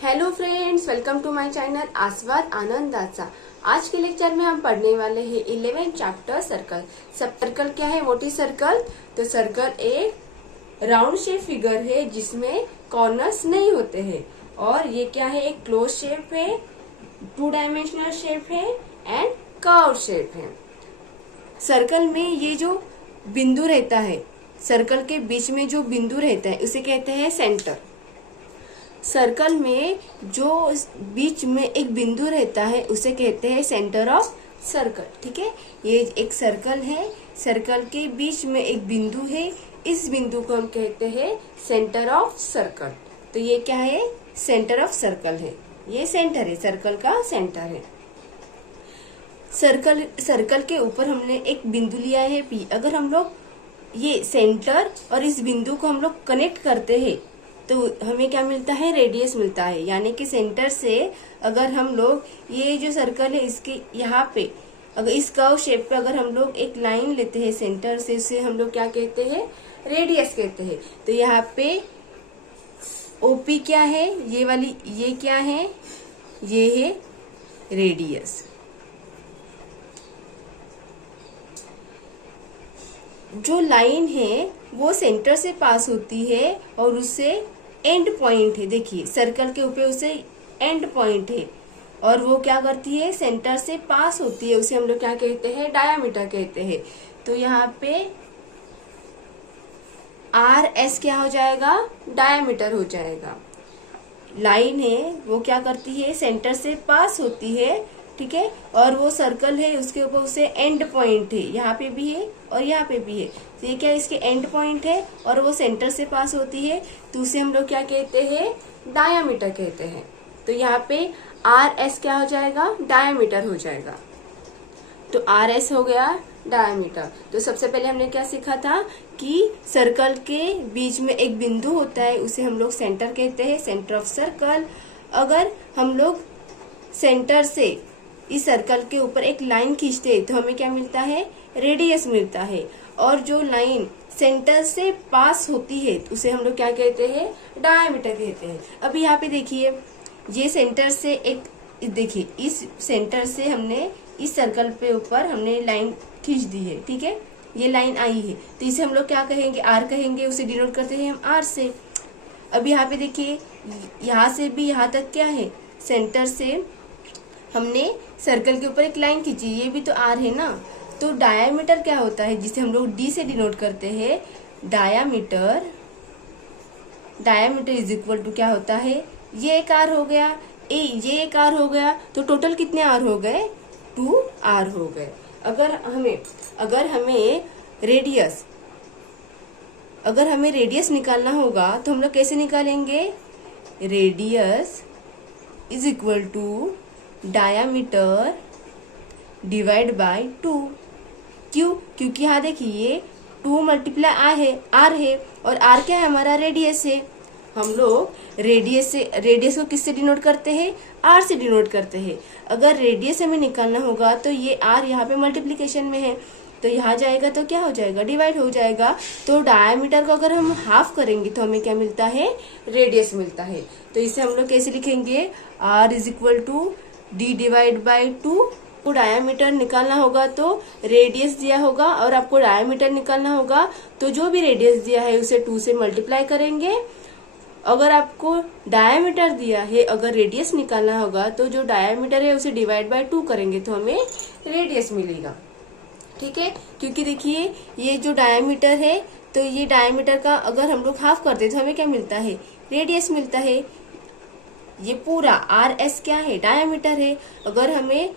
Hello friends, welcome to my channel Aaswad Anandacha. आज के lecture में हम पढ़ने वाले हैं 11 चैप्टर सर्कल। सब सर्कल क्या है? What is circle? तो सर्कल एक राउंड शेप फिगर है जिसमें कॉर्नर्स नहीं होते हैं और ये क्या है? एक क्लोज शेप है, 2 डायमेंशनल शेप है एंड कर्व शेप है। सर्कल में ये जो बिंदु रहता है, सर्कल के बीच में जो बिंदु रहता है उसे कहते हैं सेंटर। सर्कल में जो बीच में एक बिंदु रहता है उसे कहते हैं सेंटर ऑफ सर्कल। ठीक है, ये एक सर्कल है, सर्कल के बीच में एक बिंदु है, इस बिंदु को हम कहते हैं सेंटर ऑफ सर्कल। तो ये क्या है? सेंटर ऑफ सर्कल है, ये सेंटर है, सर्कल का सेंटर है। सर्कल के ऊपर हमने एक बिंदु लिया है P। अगर हम लोग ये सेंटर और इस बिंदु को हम लोग कनेक्ट करते हैं तो हमें क्या मिलता है? रेडियस मिलता है। यानी कि सेंटर से अगर हम लोग ये जो सर्कल है इसके यहाँ पे अगर इस कर्व शेप पे अगर हम लोग एक लाइन लेते हैं सेंटर से, इसे हम लोग क्या कहते हैं? रेडियस कहते हैं। तो यहाँ पे ओपी क्या है? ये वाली, ये क्या है? ये है रेडियस। जो लाइन है वो सेंटर से पास होती है और उससे एंड पॉइंट है। देखिए सर्कल के ऊपर उसे एंड पॉइंट है और वो क्या करती है? सेंटर से पास होती है, उसे हम लोग क्या कहते हैं? डायामीटर कहते हैं। तो यहाँ पे आर एस क्या हो जाएगा? डायामीटर हो जाएगा। लाइन है वो क्या करती है? सेंटर से पास होती है, ठीक है, और वो सर्कल है उसके ऊपर उसे एंड पॉइंट है, यहाँ पे भी है और यहाँ पे भी है। तो ये क्या? इसके एंड पॉइंट है और वो सेंटर से पास होती है, तो उसे हम लोग क्या कहते हैं? डायामीटर कहते हैं। तो यहाँ पे आर एस क्या हो जाएगा? डायामीटर हो जाएगा। तो आर एस हो गया डायामीटर। तो सबसे पहले हमने क्या सीखा था कि सर्कल के बीच में एक बिंदु होता है, उसे हम लोग सेंटर कहते हैं, सेंटर ऑफ सर्कल। अगर हम लोग सेंटर से इस सर्कल के ऊपर एक लाइन खींचते हैं तो हमें क्या मिलता है? रेडियस मिलता है। और जो लाइन सेंटर से पास होती है उसे हम लोग क्या कहते हैं? डायमीटर कहते हैं। अब यहाँ पे देखिए, ये सेंटर से एक, देखिए इस सेंटर से हमने इस सर्कल पे ऊपर हमने लाइन खींच दी है, ठीक है, ये लाइन आई है, तो इसे हम लोग क्या कहेंगे? आर कहेंगे। उसे डिनोट करते हैं हम आर से। अब यहाँ पे देखिए, यहाँ से भी यहाँ तक क्या है? सेंटर से हमने सर्कल के ऊपर एक लाइन खींची, ये भी तो आर है ना। तो डायामीटर क्या होता है, जिसे हम लोग डी से डिनोट करते हैं? डायामीटर इज इक्वल टू क्या होता है? ये एक आर हो गया, ये एक आर हो गया, तो टोटल कितने आर हो गए? 2 आर हो गए। अगर हमें रेडियस निकालना होगा तो हम लोग कैसे निकालेंगे? Radius is equal to diameter divide by 2। क्यों? क्योंकि यहाँ देखिए 2 मल्टीप्लाई आर है और आर क्या है? हमारा रेडियस है। हम लोग रेडियस को किससे डिनोट करते हैं? आर से डिनोट करते हैं। अगर रेडियस हमें निकालना होगा तो ये आर यहाँ पे मल्टीप्लीकेशन में है, तो यहाँ जाएगा तो क्या हो जाएगा? डिवाइड हो जाएगा। तो डायामीटर को अगर हम हाफ करेंगे तो हमें क्या मिलता है? रेडियस मिलता है। तो इसे हम लोग कैसे लिखेंगे? R is equal to d divide by 2। को डायामीटर निकालना होगा तो रेडियस दिया होगा और आपको डायामीटर निकालना होगा तो जो भी रेडियस दिया है उसे 2 से मल्टीप्लाई करेंगे। अगर आपको डायामीटर दिया है, अगर रेडियस निकालना होगा तो जो डायामीटर है उसे डिवाइड बाय 2 करेंगे तो हमें रेडियस मिलेगा। ठीक है, क्योंकि देखिए ये जो डायामीटर है तो ये डायामीटर का अगर हम लोग हाफ करते तो हमें क्या मिलता है? रेडियस मिलता है। ये पूरा आर एस क्या है? डायामीटर है। अगर हमें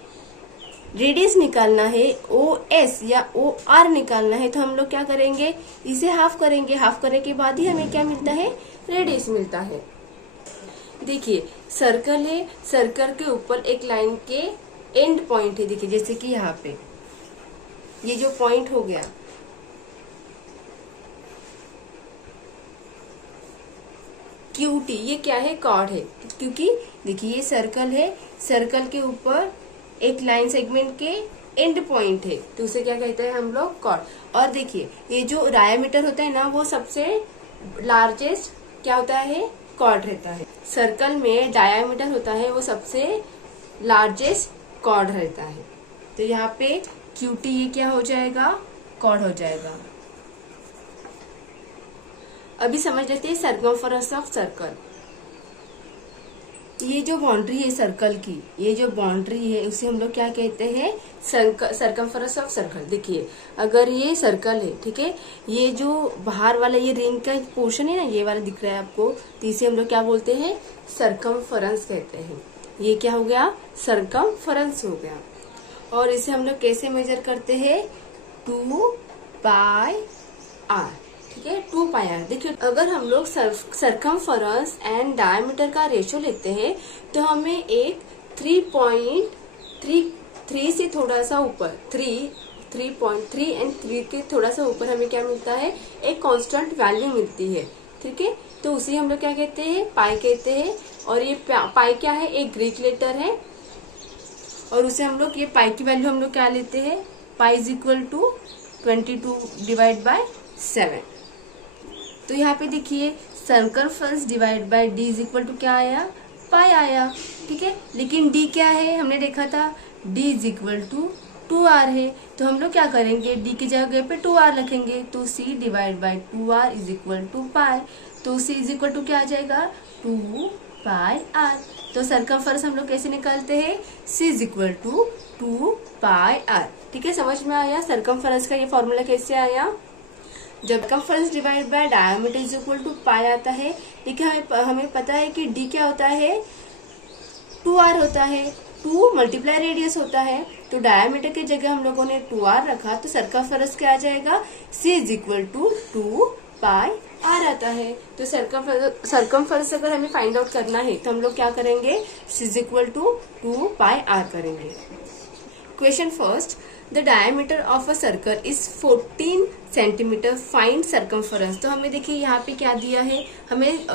रेडियस निकालना है, ओ एस या ओ आर निकालना है, तो हम लोग क्या करेंगे? इसे हाफ करेंगे। हाफ करने के बाद ही हमें क्या मिलता है? रेडियस मिलता है। देखिए सर्कल है, सर्कल के ऊपर एक लाइन के एंड पॉइंट है। देखिए जैसे कि यहाँ पे ये जो पॉइंट हो गया, क्यूटी, ये क्या है? कॉर्ड है। क्योंकि देखिए ये सर्कल है, सर्कल के ऊपर एक लाइन सेगमेंट के एंड पॉइंट है, तो उसे क्या कहते हैं हम लोग? कॉर्ड। और देखिए ये जो डायामीटर होता है ना, वो सबसे लार्जेस्ट क्या होता है? कॉर्ड रहता है। सर्कल में डायामीटर होता है वो सबसे लार्जेस्ट कॉर्ड रहता है। तो यहाँ पे QT ये क्या हो जाएगा, कॉर्ड हो जाएगा। अभी समझ लेते हैं सर्कमफरेंस ऑफ सर्कल। ये जो बाउंड्री है सर्कल की, ये जो बाउंड्री है उसे हम लोग क्या कहते हैं, सर्कमफरेंस ऑफ सर्कल। देखिए अगर ये सर्कल है, ठीक है, ये जो बाहर वाला ये रिंग का पोर्शन है ना, ये वाला दिख रहा है आपको, तो इसे हम लोग क्या बोलते हैं, सर्कमफरेंस कहते हैं। ये क्या हो गया, सर्कमफरेंस हो गया। और इसे हम लोग कैसे मेजर करते हैं, 2πr, ठीक है, 2πr। देखिए अगर हम लोग सर्कमफरेंस एंड डायमीटर का रेशियो लेते हैं तो हमें एक 3.3 से थोड़ा सा ऊपर 3.3 एंड 3 के थोड़ा सा ऊपर हमें क्या मिलता है, एक कांस्टेंट वैल्यू मिलती है, ठीक है। तो उसे हम लोग क्या कहते हैं, पाई कहते हैं। और ये पाई क्या है, एक ग्रीक लेटर है, और उसे हम लोग ये पाई की वैल्यू हम लोग क्या लेते हैं, पाई इज इक्वल टू 22/7। तो यहाँ पे देखिए circumference divide by d is equal to क्या आया, पाई आया, ठीक है। लेकिन d क्या है, हमने देखा था d is equal to 2r है। तो हम लोग क्या करेंगे, d की जगह पे 2r रखेंगे, तो c divide by 2r is equal to pi. तो c इज इक्वल टू क्या आ जाएगा, 2πr। तो सर्कमफरेंस हम लोग कैसे निकालते हैं, c is equal to 2πr, ठीक है। समझ में आया सर्कमफरेंस का ये फॉर्मूला कैसे आया। जब circumference divide by diameter is equal to pi आता है, लेकिन हमें पता है कि d क्या होता है, 2r होता है, 2 मल्टीप्लाई रेडियस होता है। तो डायमीटर की जगह हम लोगों ने 2r रखा, तो सर्कमफरेंस क्या आ जाएगा, c is equal to 2πr आता है। तो सर्कमफरेंस अगर हमें फाइंड आउट करना है तो हम लोग क्या करेंगे, c is equal to 2πr करेंगे। Question first, the diameter of a circle is 14 centimetre, find circumference. तो हमें देखिए यहाँ पे क्या दिया है, हमें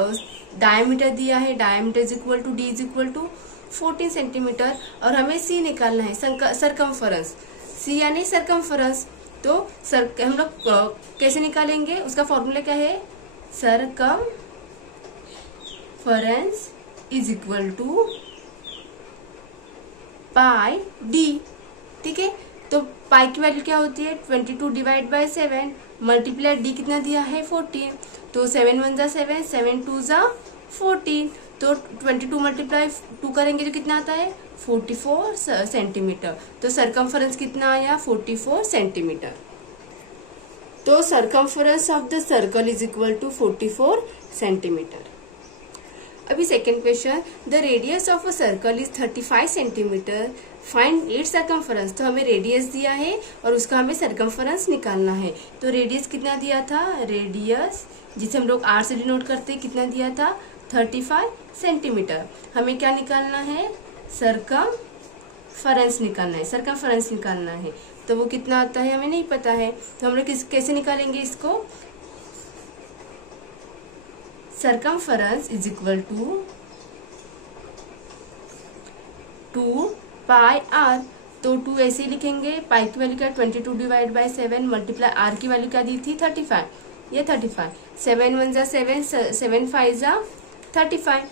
डायमीटर दिया है, diameter is equal to d is equal to 14 centimetre, और हमें c निकालना है, सर्कमफरेंस, c यानी सर्कमफरेंस। तो हम लोग कैसे निकालेंगे, उसका फॉर्मूला क्या है, circumference is equal to pi d, ठीक है। तो पाई की वैल्यू क्या होती है, 22/7 मल्टीप्लाई d कितना दिया है, 14। तो 7 1 जा 7, 7 2 जा 14। तो 22 मल्टीप्लाई 2 करेंगे तो कितना आता है, 44 सेंटीमीटर। तो सर्कमफरेंस कितना आया, 44 सेंटीमीटर। तो circumference of the circle is equal to 44 centimetre. अभी second question, the radius of a circle is 35 centimetre, find its circumference. तो हमें रेडियस दिया है और उसका हमें सर्कमफरेंस निकालना है। तो रेडियस कितना दिया था, रेडियस जिसे हम लोग r से डिनोट करते हैं, कितना दिया था, 35 सेंटीमीटर। हमें क्या निकालना है, सर्कमफरेंस निकालना है, सर्कमफरेंस निकालना है। तो वो कितना आता है हमें नहीं पता है, तो हम लोग कैसे निकालेंगे इसको, circumference is equal to 2πr। तो 2 ऐसे ही लिखेंगे, पाई की वैल्यू क्या, 22/7 मल्टीप्लाई r की वैल्यू क्या दी थी, 35, ये 35, 7 1 जा 7, 7 5 जा 35,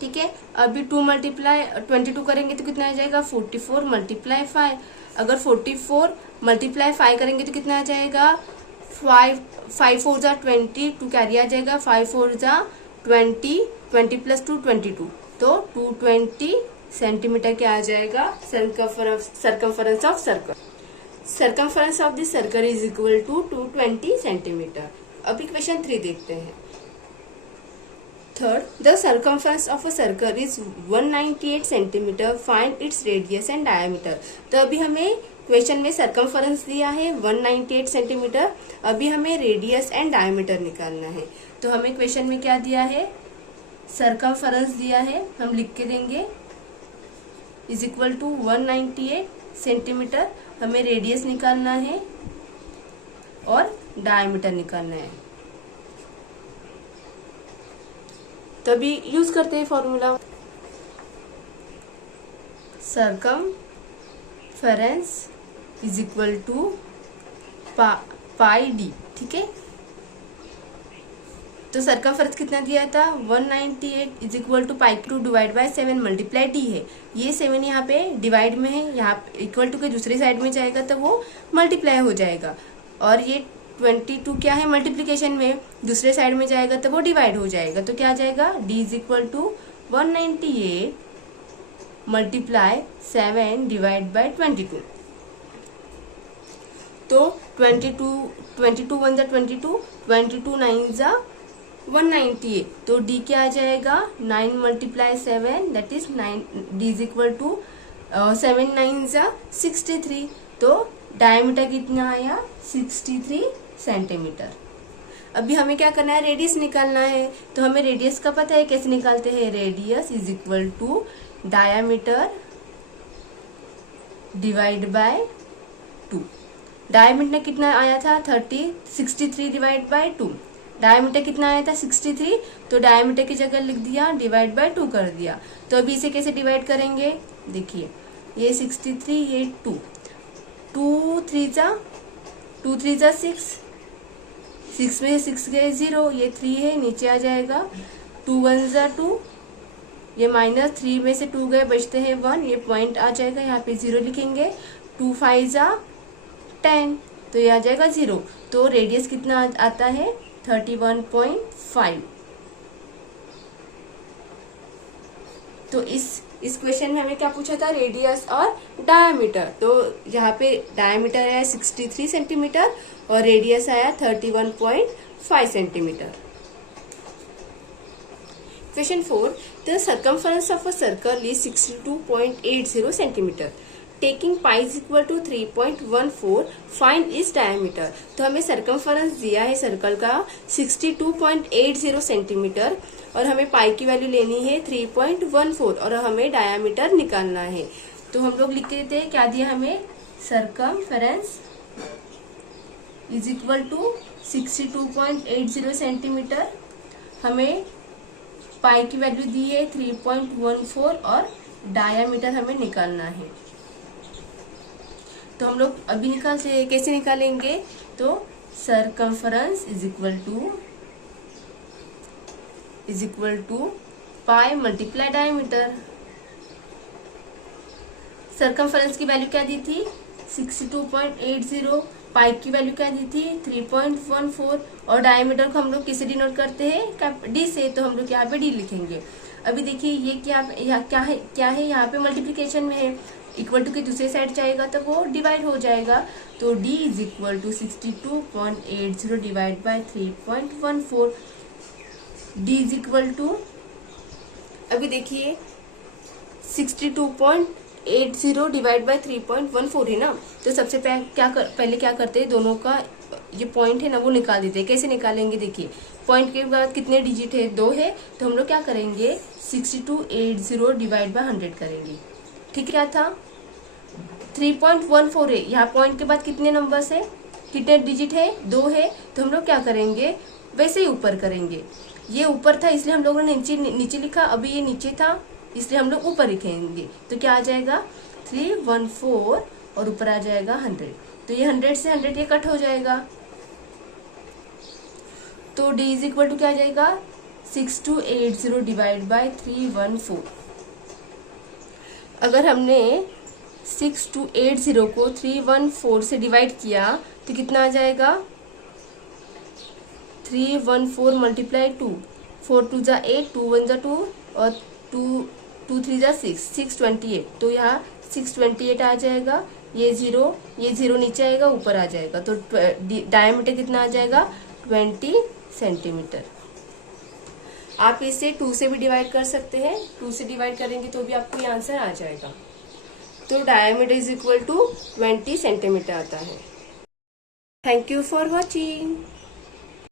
ठीक है। अभी 2 मल्टीप्लाई 22 करेंगे तो कितना आ जाएगा, 44 मल्टीप्लाई 5। अगर 44 मल्टीप्लाई 5 करेंगे तो कितना आ जाएगा, 5 4 जा 20, 2 कैरी आ जाएगा, 5 4 जा 20, 20 प्लस 2 22, तो 220 सेंटीमीटर क्या आ जाएगा, circumference of circle. Circumference of this circle is equal to 220 centimetre. अभी क्वेश्चन 3 देखते हैं। Third, the circumference of a circle is 198 centimetre, find its radius and diameter. तो अभी हमें क्वेश्चन में सर्कमफरेंस दिया है 198 सेंटीमीटर, अभी हमें रेडियस एंड डायमीटर निकालना है। तो हमें क्वेश्चन में क्या दिया है, सर्कमफरेंस दिया है, हम लिख के देंगे इज इक्वल टू 198 सेंटीमीटर, हमें रेडियस निकालना है और डायमीटर निकालना है। तो अभी यूज करते हैं formula, circumference is equal to pi d, ठीक है। तो सरकमफेरेंस कितना दिया था 198 is equal to pi q divide by 7 multiply d है। ये 7 यहाँ पे डिवाइड में है, यहाँ इक्वल टू के दूसरी साइड में जाएगा तो वो मल्टीप्लाई हो जाएगा, और ये 22 क्या है मल्टीप्लीकेशन में, दूसरे साइड में जाएगा तो वो डिवाइड हो जाएगा। तो क्या आ जाएगा d is equal to 198 multiply 7 divide by 22। तो 22 वन जा 22 नाइन जा 198, तो डी क्या आ जाएगा 9 multiply 7 that is 9, d is equal to 7 9 जा 63। तो डायमीटर कितना आया 63 सेंटीमीटर। अभी हमें क्या करना है रेडियस निकालना है। तो हमें रेडियस का पता है कैसे निकालते हैं, radius is equal to diameter divide by 2। Diameter कितना आया था 63 डिवाइड बाय 2, डायमीटर कितना आया था 63, तो डायमीटर की जगह लिख दिया डिवाइड बाय 2 कर दिया। तो अभी इसे कैसे डिवाइड करेंगे, देखिए ये 63 ये 2, 2 3 जा 6 में 6 गए 0, ये 3 है नीचे आ जाएगा, 2 1 जा 2, ये माइनस 3 में से 2 गए बचते हैं 1, ये पॉइंट आ जाएगा यहाँ पे 0 लिखेंगे, 2 5 जा 10, तो ये आ जाएगा 0। तो रेडियस कितना आता है 31.5। तो इस क्वेश्चन में हमें क्या पूछा था, रेडियस और डायमीटर। तो यहाँ पे डायमीटर आया 63 सेंटीमीटर और रेडियस आया 31.5 centimetre. Question 4, the circumference of a circle is 62.80 centimetre. Taking pi is equal to 3.14 find is diameter. तो हमें सर्कमफरेंस दिया है सर्कल का 62.80 सेंटीमीटर और हमें पाई की वैल्यू लेनी है 3.14 और हमें डायमीटर निकालना है। तो हम लोग लिख देते हैं क्या दिया हमें, circumference is equal to 62.80 centimetre, हमें पाई की वैल्यू दी है 3.14 और डायमीटर हमें निकालना है। तो हम लोग अभी निकालते हैं, कैसे निकालेंगे, तो circumference is equal to pi multiply diameter. Circumference की वैल्यू क्या दी थी 62.80, पाई की वैल्यू क्या दी थी 3.14 और डायमीटर को हम लोग किसे डिनोट करते हैं डी से, तो हम लोग यहाँ पे डी लिखेंगे। अभी देखिए ये क्या है यहाँ पे मल्टीप्लीकेशन में है, इक्वल टू के दूसरे साइड जाएगा तो वो डिवाइड हो जाएगा। तो d is equal to 62.80 divide by 3.14, d is equal to, अभी देखिए 62.80 डिवाइड बाय 3.14 है ना। तो सबसे पहले क्या करते हैं, दोनों का ये पॉइंट है ना वो निकाल देते हैं। कैसे निकालेंगे, देखिए पॉइंट के बाद कितने डिजिट है 2 है, तो हम लोग क्या करेंगे 6280 डिवाइड बाय 100 करेंगे। ठीक क्या था 3.14 है, यहाँ पॉइंट के बाद कितने नंबर्स है, कितने डिजिट है 2 है, तो हम लोग क्या करेंगे वैसे ही ऊपर करेंगे। ये ऊपर था इसलिए हम लोगों ने नीचे लिखा, अभी ये नीचे था इसलिए हम लोग ऊपर लिखेंगे। तो क्या आ जाएगा 314 और ऊपर आ जाएगा 100, तो ये 100 से 100 ये कट हो जाएगा। तो d इज इक्वल टू क्या आ जाएगा 6280 डिवाइड बाय 314। अगर हमने 6280 को 314 से डिवाइड किया तो कितना आ जाएगा 314 मल्टीप्लाई 2, 4 2 जा 8, 2 1 जा 2 और 2 3 जा 628। तो यहाँ 628 आ जाएगा, ये जीरो नीचे आएगा ऊपर आ जाएगा। तो डायमीटर कितना आ जाएगा 20 सेंटीमीटर। आप इसे 2 से भी डिवाइड कर सकते हैं, 2 से डिवाइड करेंगे तो भी आपको ये आंसर आ जाएगा। तो diameter is equal to 20 centimetre आता है। Thank you for watching.